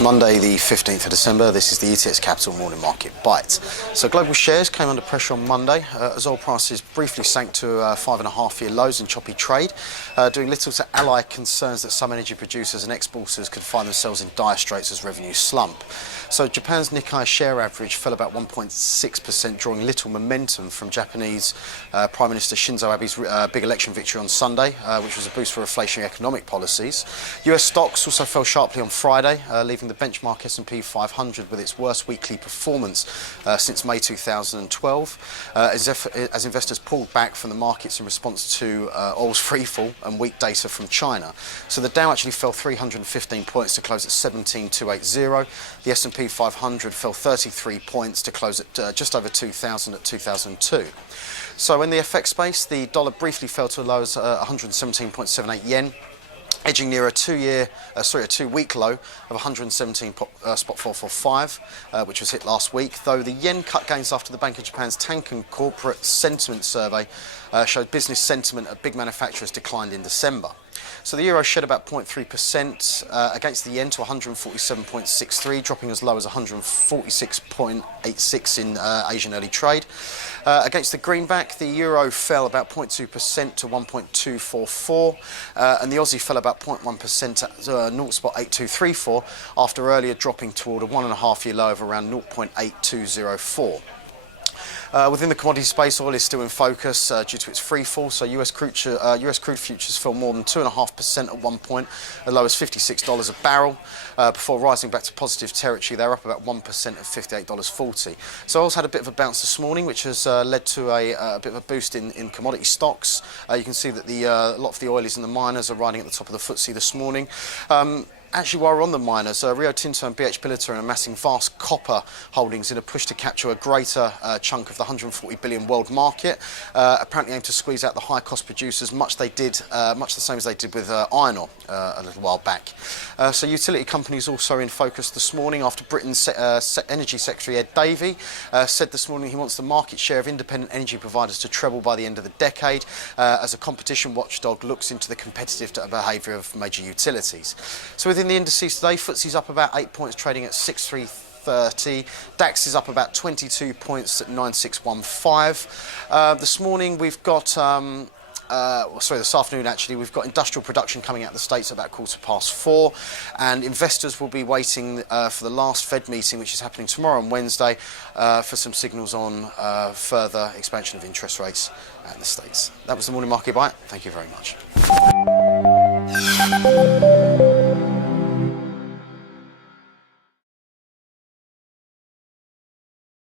It's Monday the 15th of December. This is the ETX Capital Morning Market Bite. So global shares came under pressure on Monday as oil prices briefly sank to 5.5-year lows in choppy trade, doing little to allay concerns that some energy producers and exporters could find themselves in dire straits as revenues slump. So Japan's Nikkei share average fell about 1.6%, drawing little momentum from Japanese Prime Minister Shinzo Abe's big election victory on Sunday, which was a boost for reflationary economic policies. US stocks also fell sharply on Friday, leaving the benchmark S&P 500 with its worst weekly performance since May 2012, as investors pulled back from the markets in response to oil's freefall and weak data from China. So the Dow actually fell 315 points to close at 17,280. The S&P 500 fell 33 points to close at just over 2,000 at 2002. So in the FX space, the dollar briefly fell to a low as 117.78 yen, edging near a two-week low of 117.445, which was hit last week, though the yen cut gains after the Bank of Japan's Tankan corporate sentiment survey showed business sentiment at big manufacturers declined in December. So the euro shed about 0.3% against the yen to 147.63, dropping as low as 146.86 in Asian early trade. Against the greenback, the euro fell about 0.2% to 1.244, and the Aussie fell about 0.1% to 0.8234 after earlier dropping toward a 1.5-year low of around 0.8204. Within the commodity space, oil is still in focus due to its free fall. So US crude futures fell more than 2.5% at one point, as low as $56 a barrel, before rising back to positive territory. They're up about 1% at $58.40. So oil's had a bit of a bounce this morning, which has led to a bit of a boost in commodity stocks. You can see that a lot of the oilies and the miners are riding at the top of the FTSE this morning. Actually, while we're on the miners, Rio Tinto and BH Billiter are amassing vast copper holdings in a push to capture a greater chunk of the 140 billion world market, apparently aim to squeeze out the high-cost producers, much the same as they did with iron ore a little while back. So utility companies also in focus this morning after Britain's Energy Secretary Ed Davey said this morning he wants the market share of independent energy providers to treble by the end of the decade as a competition watchdog looks into the competitive behaviour of major utilities. So within the indices today, FTSE's up about 8 points, trading at 6,330. DAX is up about 22 points at 9615. This morning we've got, this afternoon actually, we've got industrial production coming out of the States at about 4:15, and investors will be waiting for the last Fed meeting, which is happening tomorrow on Wednesday, for some signals on further expansion of interest rates in the States. That was the Morning Market Bite. Thank you very much.